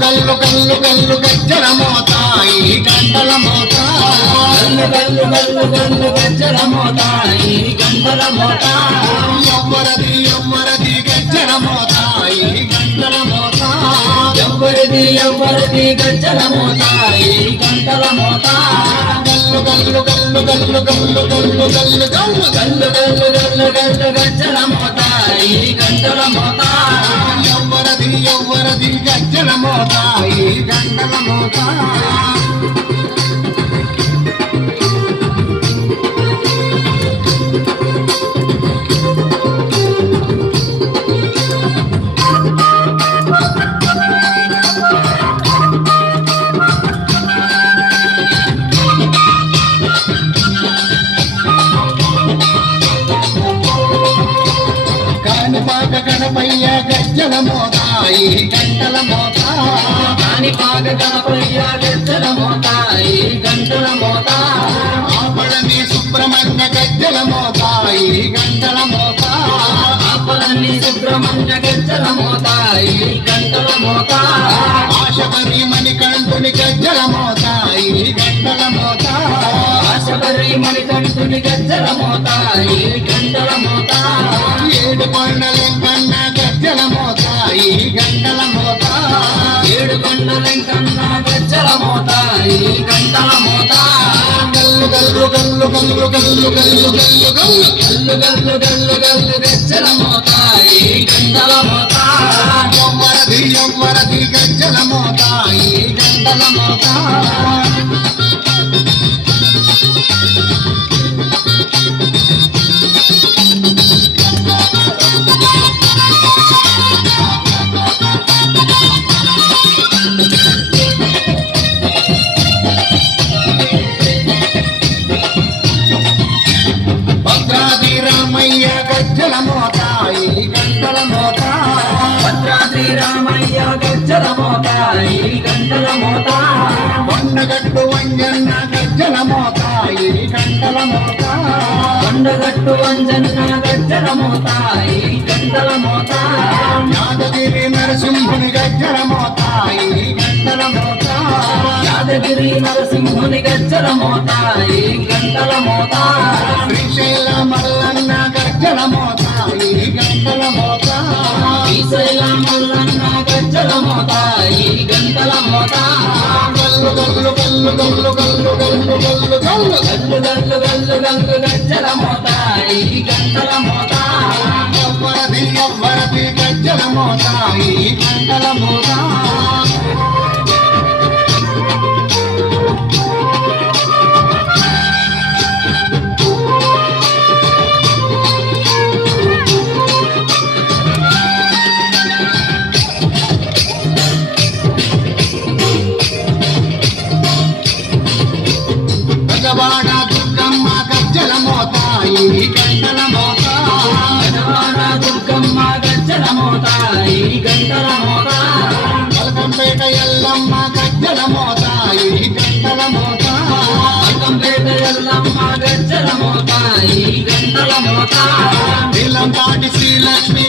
గల్లు గల్లు గల్లు గజ్జల మోత ఈ గంటల మోత గల్లు గల్లు గల్లు గల్లు గజ్జల మోత ఈ గంటల మోత ఎవ్వరది ఎవ్వరది గజ్జల మోత ఈ గంటల మోత ఎవ్వరిది ఎవ్వరిది గజ్జల మోత ఈ గంటల మోత గల్లు గల్లు గల్లు గల్లు గల్లు గల్లు గల్లు గల్లు గల్లు గల్లు గల్లు గల్లు గజ్జల మోత ఈ గంటల మోత ఎవ్వరది ఎవ్వరది గజ్జల మోత ఈ గంటల మోత కాణిపాక గణపయ్య గజ్జల మోత ఈ గంటల మోత కాణిపాక గణపయ్య గజ్జల మోత ఈ గంటల మోత ఆపళని సుబ్రహ్మణ్య గజ్జల మోత ఈ గంటల మోత ఆపళని సుబ్రహ్మణ్య గజ్జల మోత ఈ గంటల మోత ఆశబరి మణికంఠుని గజ్జల మోత ఈ గంటల మోత ఆశబరి మణికంఠుని గజ్జల మోత ఈ గంటల మోత ఏడు కొండలెంకన్న గజ్జల మోత ఈ గంటల మోత ఏడు కొండలెంకన్న గజ్జల మోత ఈ గంటల మోత గల్లు గల్లు గల్లు గల్లు గల్లు గల్లు గల్లు గల్లు గల్లు గల్లు గల్లు గల్లు గజ్జల మోత ఈ గంటల మోత ఎవ్వరది ఎవ్వరది గజ్జల మోత ఈ గంటల మోత భద్రాద్రి రామయ్య గజ్జల మోత ఈ గంటల మోత భద్రాద్రి రామయ్య గజ్జల మోత ఈ గంటల మోత కొండగట్టు వంజన్న గజ్జల మోత ఈ గంటల మోత కొండగట్టు వంజన్న గజ్జల మోత ఈ గంటల మోత యాదగిరి నరసింహుని గజ్జల మోత ఈ గంటల మోత యాదగిరి నరసింహుని గజ్జల మోత ఈ గంటల మోత శ్రీశైల మల్లన్న గజ్జల మోత ఈ గంటల మోత శ్రీశైల మల్లన్న గజ్జల మోత ఈ గంటల మోత గల్లు గల్లు గల్లు గల్లు గల్లు గల్లు గల్లు గల్లు గల్లు గల్లు గల్లు గల్లు గజ్జల మోత ఈ గంటల మోత ఎవ్వరది ఎవ్వరది గజ్జల మోత ఈ గంటల మోత గజవాడ దుర్గమ్మ గజ్జల మోత ఈ గంటల మోత గజవాడ దుర్గమ్మ గజ్జల మోత ఈ గంటల మోత పలకంపేట ఎల్లమ్మ గజ్జల మోత ఈ గంటల మోత పల్కంపేట ఎల్లమ్మ గజ్జల మోత ఈ గంటల మోత నీలంపాటి శ్రీలక్ష్మి